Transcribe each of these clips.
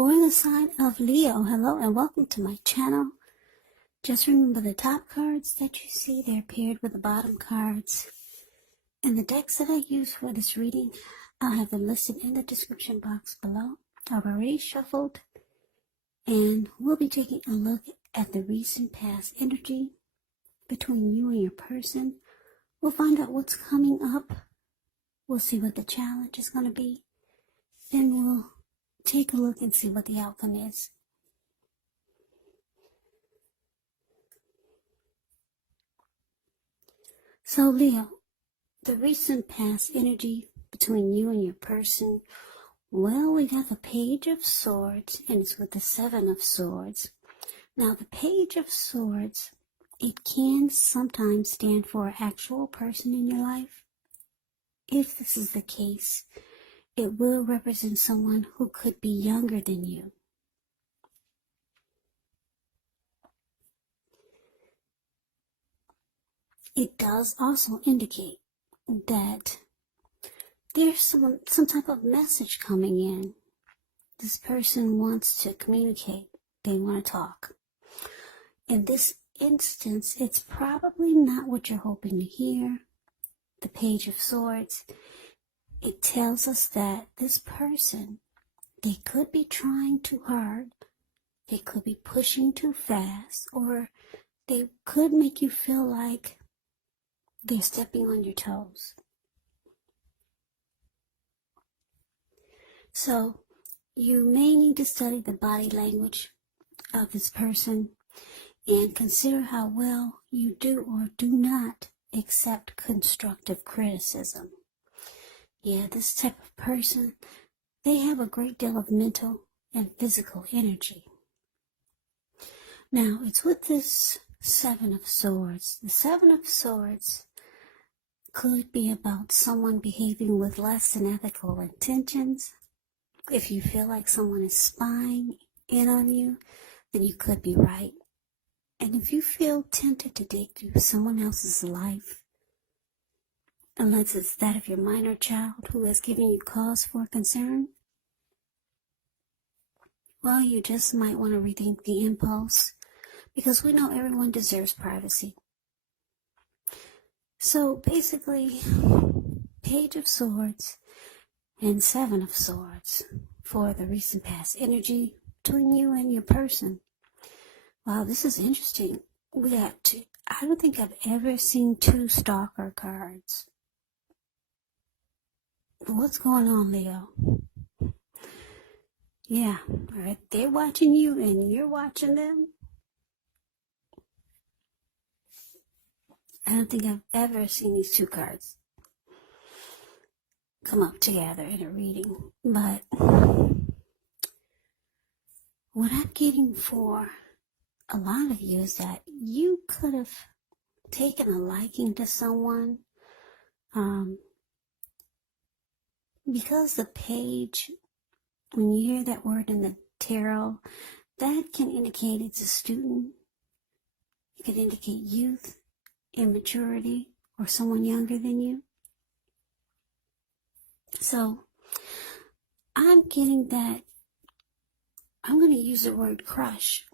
For the sign of Leo, hello and welcome to my channel. Just remember the top cards that you see, they're paired with the bottom cards. And the decks that I use for this reading, I'll have them listed in the description box below. I've already shuffled, and we'll be taking a look at the recent past energy between you and your person. We'll find out what's coming up. We'll see what the challenge is going to be. Then we'll take a look and see what the outcome is. So Leo, the recent past energy between you and your person, well, we got the Page of Swords, and it's with the Seven of Swords. Now, the Page of Swords, it can sometimes stand for an actual person in your life. If this is the case, it will represent someone who could be younger than you. It does also indicate that there's some type of message coming in. This person wants to communicate. They want to talk. In this instance, it's probably not what you're hoping to hear. The Page of Swords, it tells us that this person, they could be trying too hard, they could be pushing too fast, or they could make you feel like they're stepping on your toes. So you may need to study the body language of this person and consider how well you do or do not accept constructive criticism. Yeah, this type of person, they have a great deal of mental and physical energy. Now, it's with this Seven of Swords. The Seven of Swords could be about someone behaving with less than ethical intentions. If you feel like someone is spying in on you, then you could be right. And if you feel tempted to dig through someone else's life, unless it's that of your minor child who has given you cause for concern, well, you just might want to rethink the impulse, because we know everyone deserves privacy. So basically, Page of Swords and Seven of Swords for the recent past energy between you and your person. Wow, this is interesting. We got two. I don't think I've ever seen two stalker cards. What's going on, Leo? Yeah, right. They're watching you and you're watching them. I don't think I've ever seen these two cards come up together in a reading. But what I'm getting for a lot of you is that you could have taken a liking to someone. Because the page, when you hear that word in the tarot, that can indicate it's a student. It could indicate youth, immaturity, or someone younger than you. So I'm getting that, I'm going to use the word crush.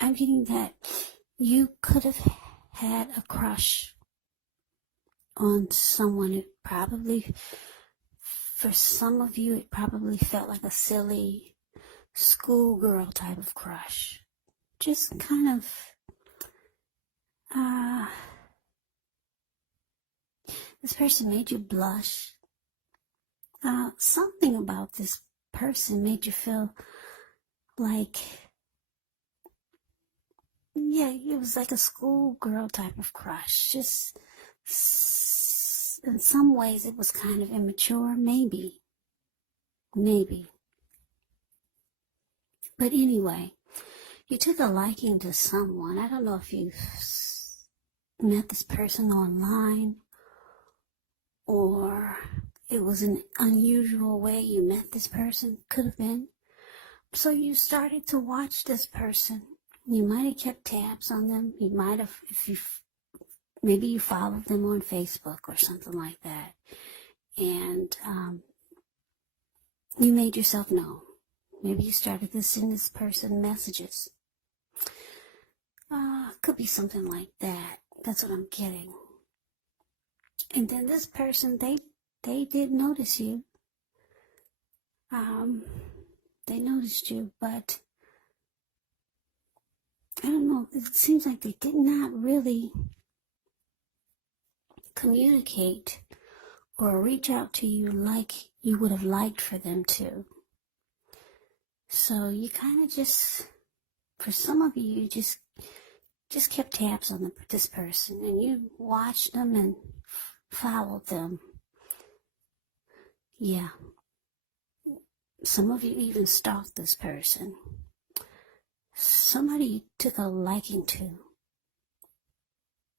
I'm getting that you could have had a crush on someone. It probably, for some of you, it probably felt like a silly schoolgirl type of crush. Just kind of, this person made you blush. Something about this person made you feel like, yeah, it was like a schoolgirl type of crush. Just, in some ways, it was kind of immature, maybe. But anyway, you took a liking to someone. I don't know if you met this person online, or it was an unusual way you met this person. Could have been. So you started to watch this person. You might have kept tabs on them. You might have, maybe you followed them on Facebook or something like that. And You made yourself known. Maybe you started to send this person messages. Could be something like that. That's what I'm getting. And then this person, they did notice you. They noticed you, but I don't know. It seems like they did not really communicate or reach out to you like you would have liked for them to. So you kind of just, for some of you, you just kept tabs on this person, and you watched them and followed them. Yeah. Some of you even stalked this person. Somebody took a liking to.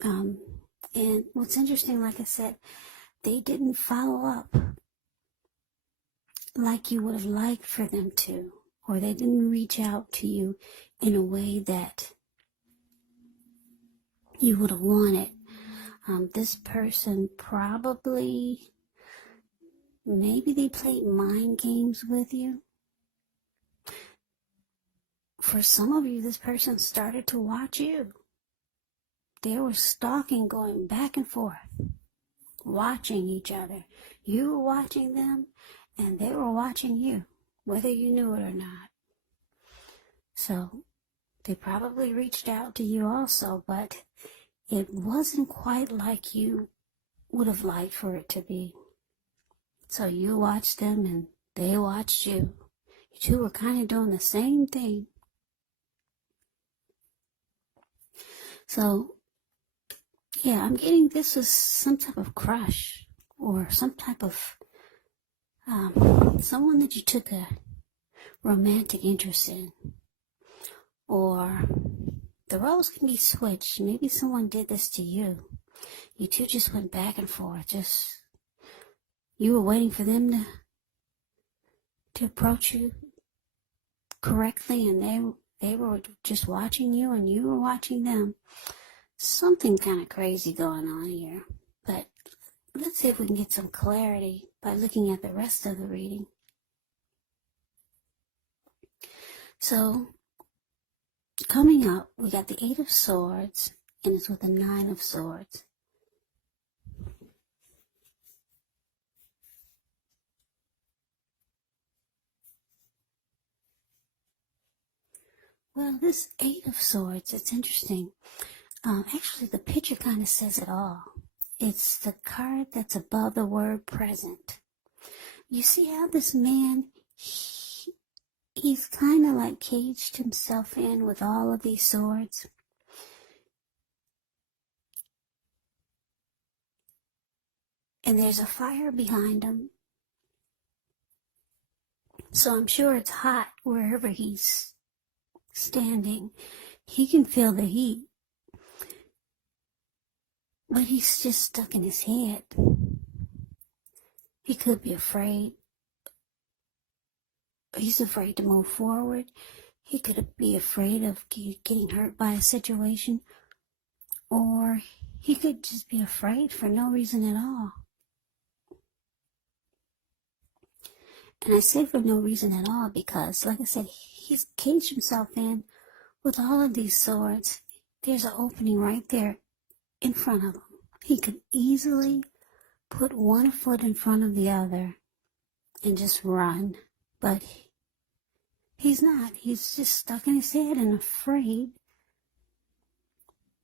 And what's interesting, like I said, they didn't follow up like you would have liked for them to, or they didn't reach out to you in a way that you would have wanted. This person probably, maybe they played mind games with you. For some of you, this person started to watch you. They were stalking, going back and forth, watching each other. You were watching them, and they were watching you, whether you knew it or not. So they probably reached out to you also, but it wasn't quite like you would have liked for it to be. So you watched them, and they watched you. You two were kind of doing the same thing. So yeah, I'm getting this was some type of crush, or some type of someone that you took a romantic interest in. Or the roles can be switched. Maybe someone did this to you. You two just went back and forth. You were waiting for them to approach you correctly, and they were just watching you, and you were watching them. Something kind of crazy going on here. But let's see if we can get some clarity by looking at the rest of the reading. So, coming up, we got the 8 of Swords, and it's with the 9 of Swords. Well, this 8 of Swords, it's interesting. Actually, the picture kind of says it all. It's the card that's above the word present. You see how this man, he's kind of like caged himself in with all of these swords. And there's a fire behind him. So I'm sure it's hot wherever he's standing. He can feel the heat. But he's just stuck in his head. He could be afraid. He's afraid to move forward. He could be afraid of getting hurt by a situation. Or he could just be afraid for no reason at all. And I say for no reason at all because, like I said, he's caged himself in with all of these swords. There's an opening right there in front of him. He could easily put one foot in front of the other and just run. But he's not. He's just stuck in his head and afraid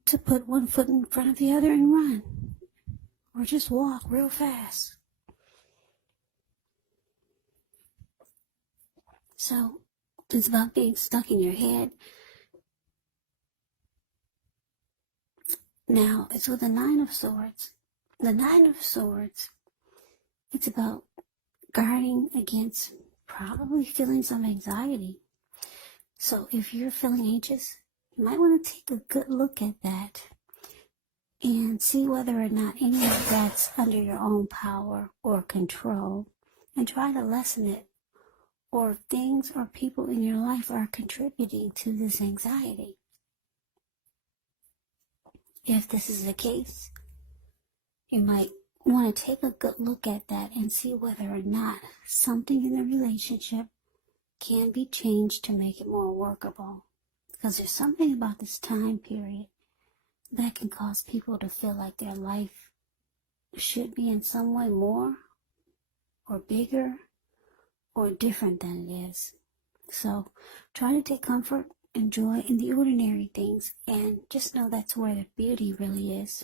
to put one foot in front of the other and run. Or just walk real fast. So, it's about being stuck in your head. Now, it's with the 9 of Swords. The 9 of Swords, it's about guarding against probably feelings of anxiety. So if you're feeling anxious, you might want to take a good look at that and see whether or not any of that's under your own power or control, and try to lessen it, or things or people in your life are contributing to this anxiety. If this is the case, you might want to take a good look at that and see whether or not something in the relationship can be changed to make it more workable. Because there's something about this time period that can cause people to feel like their life should be in some way more or bigger or different than it is. So try to take comfort and joy in the ordinary things, and just know that's where the beauty really is.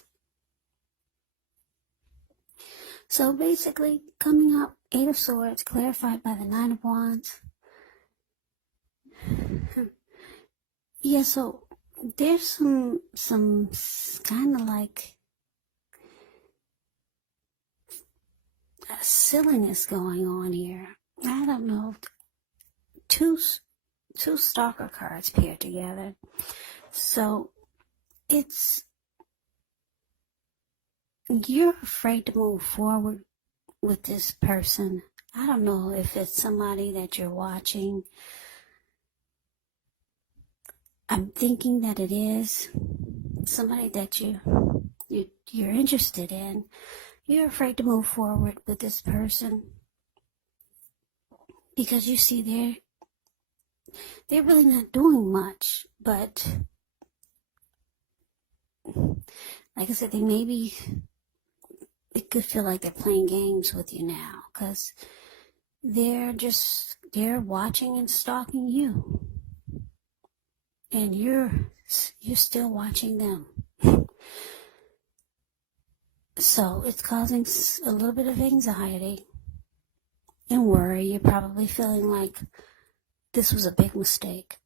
So basically, coming up, 8 of Swords, clarified by the 9 of Wands. Yeah, so there's some kind of like silliness going on here. I don't know. Two stalker cards paired together. So you're afraid to move forward with this person. I don't know if it's somebody that you're watching. I'm thinking that it is somebody that you're interested in. You're afraid to move forward with this person because you see they're really not doing much, but like I said, it could feel like they're playing games with you now because they're watching and stalking you, and you're still watching them. So it's causing a little bit of anxiety and worry. You're probably feeling like this was a big mistake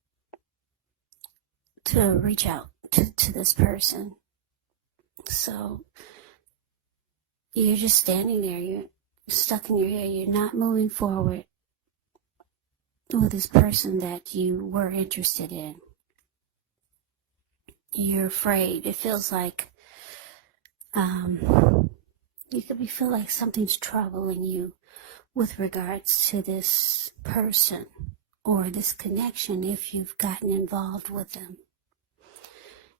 to reach out to this person. So you're just standing there, you're stuck in your hair, you're not moving forward with this person that you were interested in. You're afraid. It feels like you could feel like something's troubling you with regards to this person or this connection if you've gotten involved with them.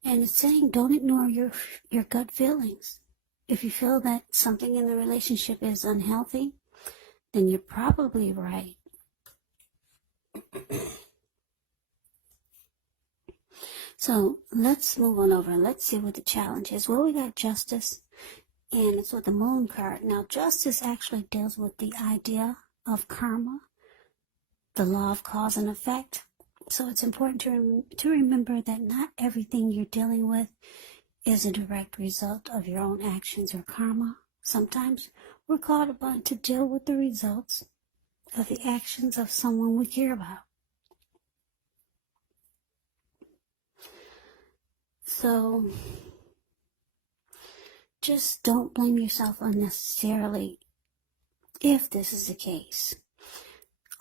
And it's saying don't ignore your gut feelings. If you feel that something in the relationship is unhealthy, then you're probably right. So let's move on over and let's see what the challenge is. Well, we got Justice, and it's with the Moon card. Now, Justice actually deals with the idea of karma, the law of cause and effect. So it's important to remember that not everything you're dealing with is a direct result of your own actions or karma. Sometimes we're called upon to deal with the results of the actions of someone we care about. So just don't blame yourself unnecessarily if this is the case.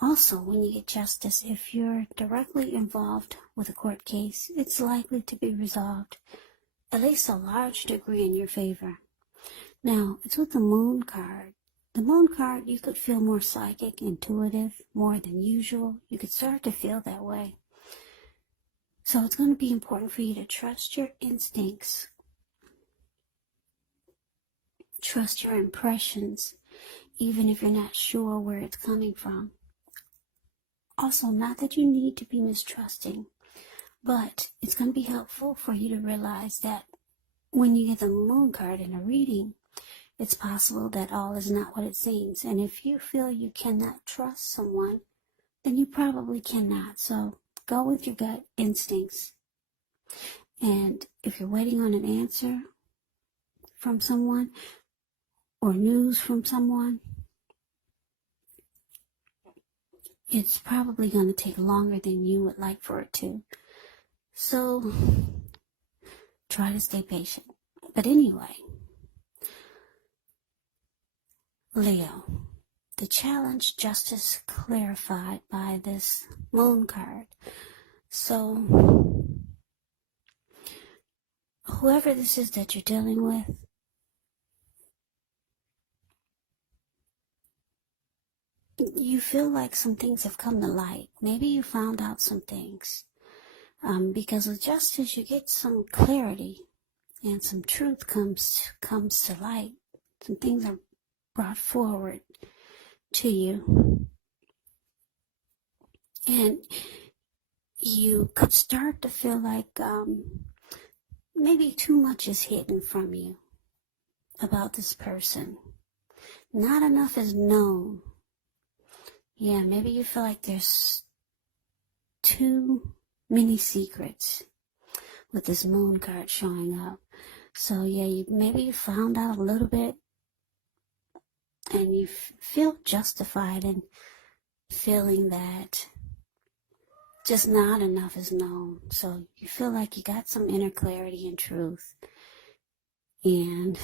Also, when you get Justice, if you're directly involved with a court case, it's likely to be resolved, at least a large degree, in your favor. Now, it's with the Moon card. The Moon card, you could feel more psychic, intuitive, more than usual. You could start to feel that way. So it's going to be important for you to trust your instincts. Trust your impressions, even if you're not sure where it's coming from. Also, not that you need to be mistrusting, but it's going to be helpful for you to realize that when you get the Moon card in a reading, it's possible that all is not what it seems. And if you feel you cannot trust someone, then you probably cannot. So go with your gut instincts. And if you're waiting on an answer from someone or news from someone, it's probably going to take longer than you would like for it to. So try to stay patient. But anyway, Leo, the challenge, Justice, clarified by this Moon card. So whoever this is that you're dealing with, you feel like some things have come to light. Maybe you found out some things. Because with Justice, you get some clarity and some truth comes to light. Some things are brought forward to you. And you could start to feel like maybe too much is hidden from you about this person. Not enough is known. Yeah, maybe you feel like there's too many secrets with this moon card showing up. So yeah, maybe you found out a little bit and you feel justified in feeling that just not enough is known. So you feel like you got some inner clarity and truth. And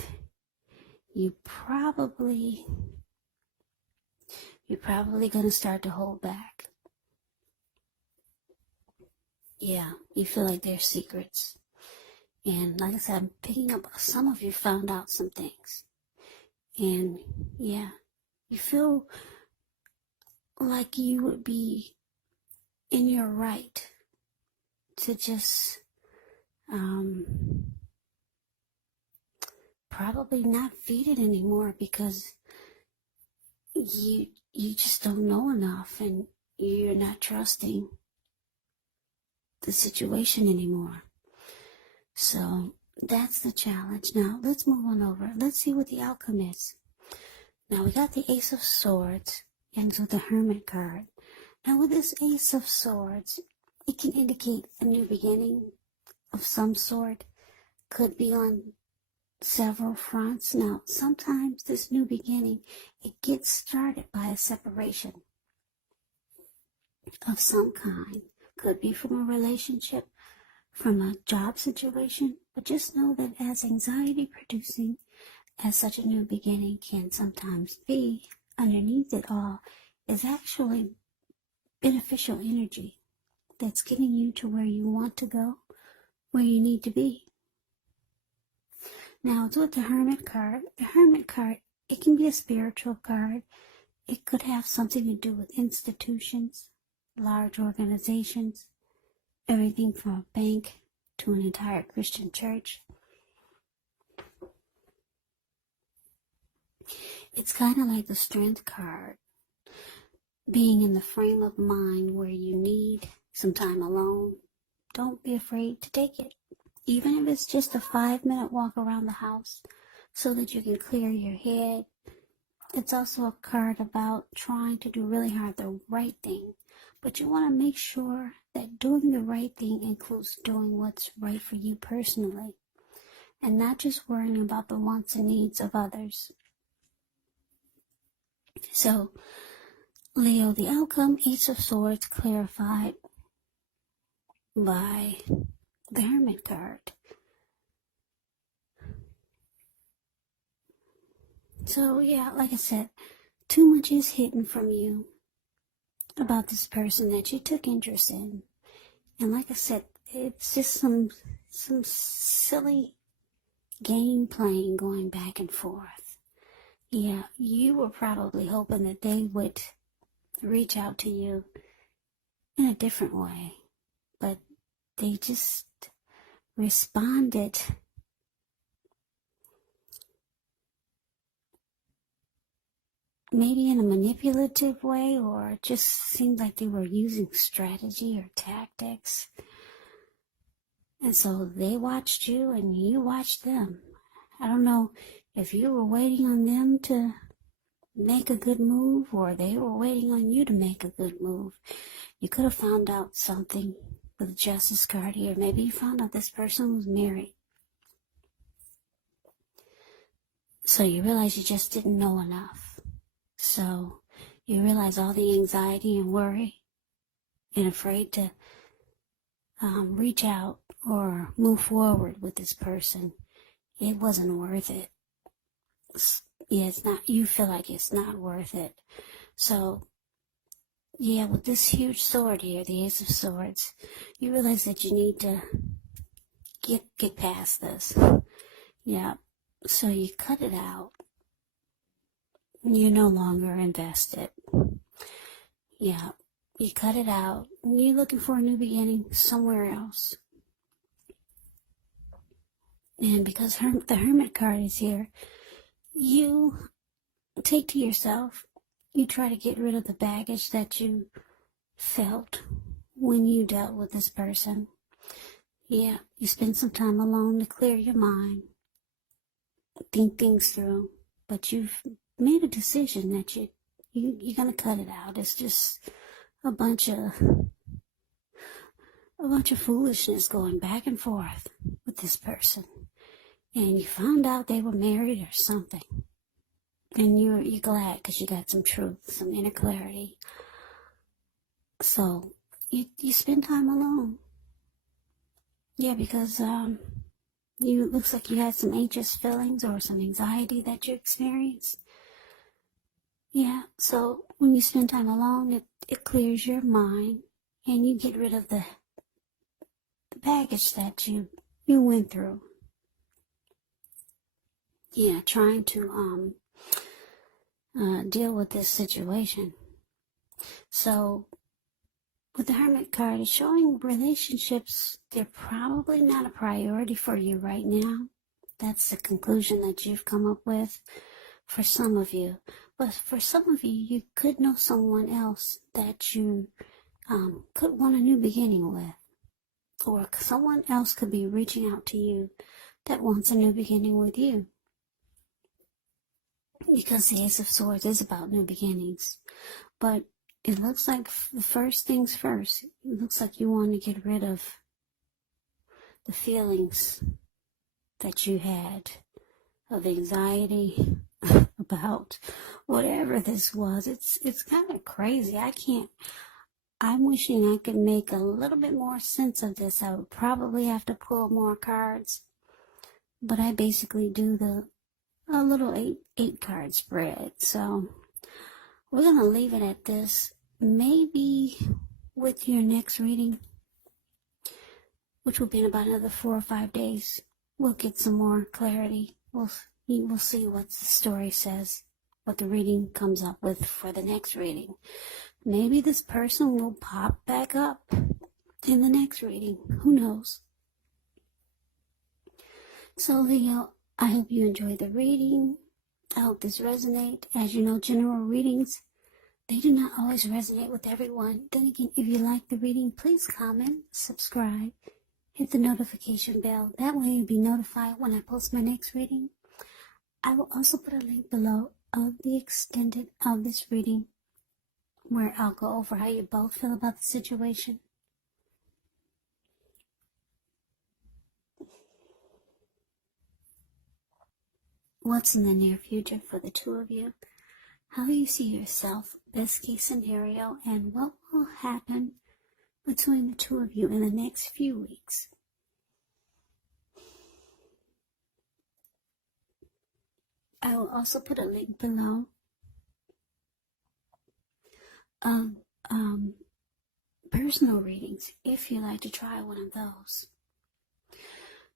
you're probably going to start to hold back. Yeah, you feel like there's secrets. And like I said, I'm picking up, some of you found out some things. And yeah, you feel like you would be in your right to just probably not feed it anymore, because you just don't know enough and you're not trusting the situation anymore. So that's the challenge. Now let's move on over. Let's see what the outcome is. Now we got the Ace of Swords ends with the Hermit card. Now with this Ace of Swords, it can indicate a new beginning of some sort. Could be on several fronts. Now sometimes this new beginning, it gets started by a separation of some kind. Could be from a relationship, from a job situation, but just know that as anxiety producing as such a new beginning can sometimes be, underneath it all is actually beneficial energy that's getting you to where you want to go, where you need to be. Now it's with the Hermit card. The Hermit card, it can be a spiritual card. It could have something to do with institutions, large organizations, everything from a bank to an entire Christian church. It's kind of like the Strength card, being in the frame of mind where you need some time alone. Don't be afraid to take it, even if it's just a 5-minute walk around the house so that you can clear your head. It's also a card about trying to do really hard the right thing, but you want to make sure that doing the right thing includes doing what's right for you personally, and not just worrying about the wants and needs of others. So, Leo, the outcome, Ace of Swords, clarified by the Hermit card. So, yeah, like I said, too much is hidden from you about this person that you took interest in. And like I said, it's just some silly game playing going back and forth. Yeah, you were probably hoping that they would reach out to you in a different way, but they just responded maybe in a manipulative way, or it just seemed like they were using strategy or tactics. And so they watched you and you watched them. I don't know if you were waiting on them to make a good move or they were waiting on you to make a good move. You could have found out something with the Justice card here. Maybe you found out this person was married. So you realize you just didn't know enough. So you realize all the anxiety and worry and afraid to reach out or move forward with this person. It wasn't worth it. Yeah, it's not, you feel like it's not worth it. So, yeah, with this huge sword here, the Ace of Swords, you realize that you need to get past this. Yeah, so you cut it out. You're no longer invested. Yeah, you cut it out. You're looking for a new beginning somewhere else. And because the Hermit card is here, you take to yourself, you try to get rid of the baggage that you felt when you dealt with this person. Yeah, you spend some time alone to clear your mind, think things through, but you've made a decision that you're gonna cut it out. It's just a bunch of foolishness going back and forth with this person, and you found out they were married or something, and you're glad because you got some truth, some inner clarity. So you spend time alone. Yeah, because looks like you had some anxious feelings or some anxiety that you experienced. Yeah, so when you spend time alone, it clears your mind, and you get rid of the baggage that you went through. Yeah, trying to deal with this situation. So with the Hermit card, it's showing relationships, they're probably not a priority for you right now. That's the conclusion that you've come up with for some of you. But for some of you, you could know someone else that you could want a new beginning with. Or someone else could be reaching out to you that wants a new beginning with you. Because the Ace of Swords is about new beginnings. But it looks like the first things first. It looks like you want to get rid of the feelings that you had of anxiety about whatever this was. It's kind of crazy. I'm wishing I could make a little bit more sense of this. I would probably have to pull more cards, but I basically do a little eight card spread. So we're going to leave it at this. Maybe with your next reading, which will be in about another 4 or 5 days, we'll get some more clarity. We'll see what the story says, what the reading comes up with for the next reading. Maybe this person will pop back up in the next reading. Who knows? So Leo, I hope you enjoyed the reading. I hope this resonates. As you know, general readings, they do not always resonate with everyone. Then again, if you like the reading, please comment, subscribe, hit the notification bell. That way you'll be notified when I post my next reading. I will also put a link below of the extended of this reading where I'll go over how you both feel about the situation. What's in the near future for the two of you? How you see yourself, best case scenario, and what will happen between the two of you in the next few weeks. I will also put a link below of personal readings if you like to try one of those.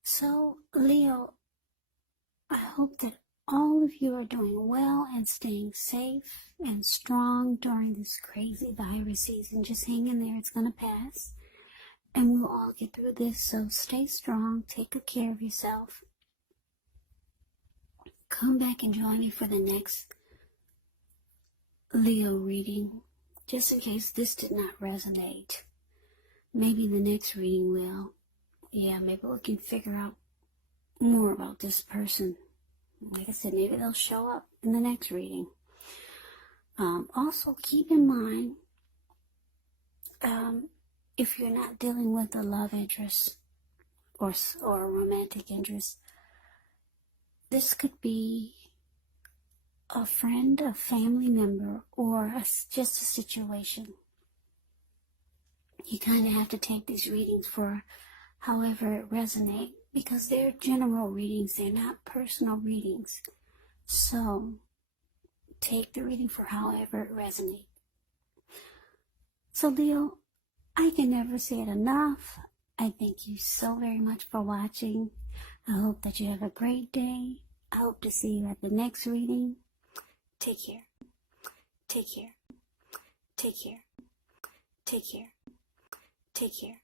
So, Leo, I hope that all of you are doing well and staying safe and strong during this crazy virus season. Just hang in there, it's going to pass. And we'll all get through this, so stay strong, take good care of yourself. Come back and join me for the next Leo reading, just in case this did not resonate. Maybe the next reading will. Yeah, maybe we can figure out more about this person. Like I said, maybe they'll show up in the next reading. Also, keep in mind, if you're not dealing with a love interest or a romantic interest, this could be a friend, a family member, or just a situation. You kind of have to take these readings for however it resonates, because they're general readings, they're not personal readings. So take the reading for however it resonates. So Leo, I can never say it enough. I thank you so very much for watching. I hope that you have a great day. I hope to see you at the next reading. Take care. Take care. Take care. Take care. Take care.